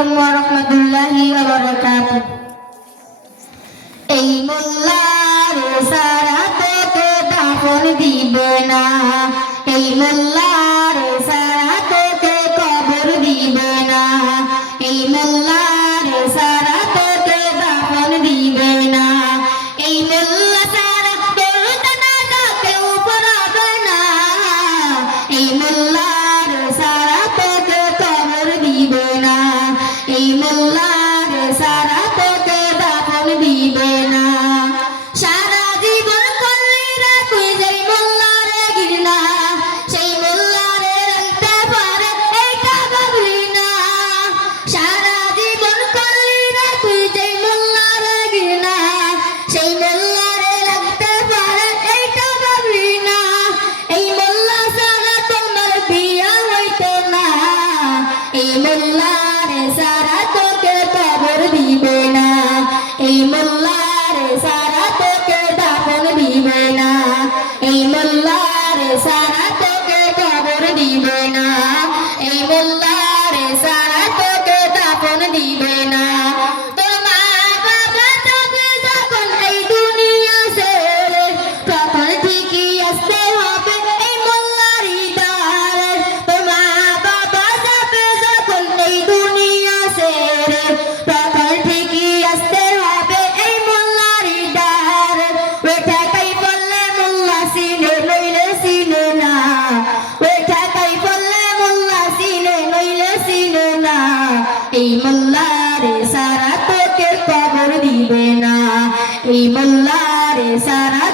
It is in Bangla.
আলাইকুম ওয়া রাহমাতুল্লাহি ওয়া বারাকাতুহু। এই মোল্লার সারা তোকে দাফন দিবে না, এই মোল্লার সারা তোকে কবর দিবে না, এই মোল্লার সারা তোকে দাফন দিবে না, এই মোল্লা সারা তোর জানাজা কেউ পড়াবে না, এই মোল্লার সারা তোকে কবর দিবে না, এই মোল্লার সারা তোকে দাফন দিবে না। সারা জীবন করলি রে তুই যেই মোল্লারে ঘৃণা, সেই মোল্লারে রাখতে পারে এইটা ভাবলি না। সারা জীবন করলি রে তুই যেই মোল্লারে ঘৃণা, সেই মোল্লারে রাখতে পারে এইটা ভাবলি না। এই মোল্লা সারা তোমার বিয়া হইতো না, এই মোল্লারে সারা তোকে কবর দিবে না, এই মোল্লারে সারা তোকে দাফন দিবে না, এই মোল্লারে সারা তোকে কবর দিবে না, এই মোল্লারে সারা তোকে দাফন দিবে না। তোর মা বাবা যাবে যখন এই দুনিয়া ছেড়ে, তখন ঠিকই আসতে হবে এই মোল্লারই দ্বারে। তোর মা বাবা যাবে যখন এই দুনিয়া ছেড়ে, তখন ঠিকই আসতে হবে এই মোল্লারই দ্বারে। ওই ঠেকাই বললে মোল্লা চিনে নইলে চিনে না, ওই ঠেকাই বললে মোল্লা চিনে নইলে চিনে না। এই মোল্লারে সারা তোকে কবর দিবে না, এই মোল্লারে সারা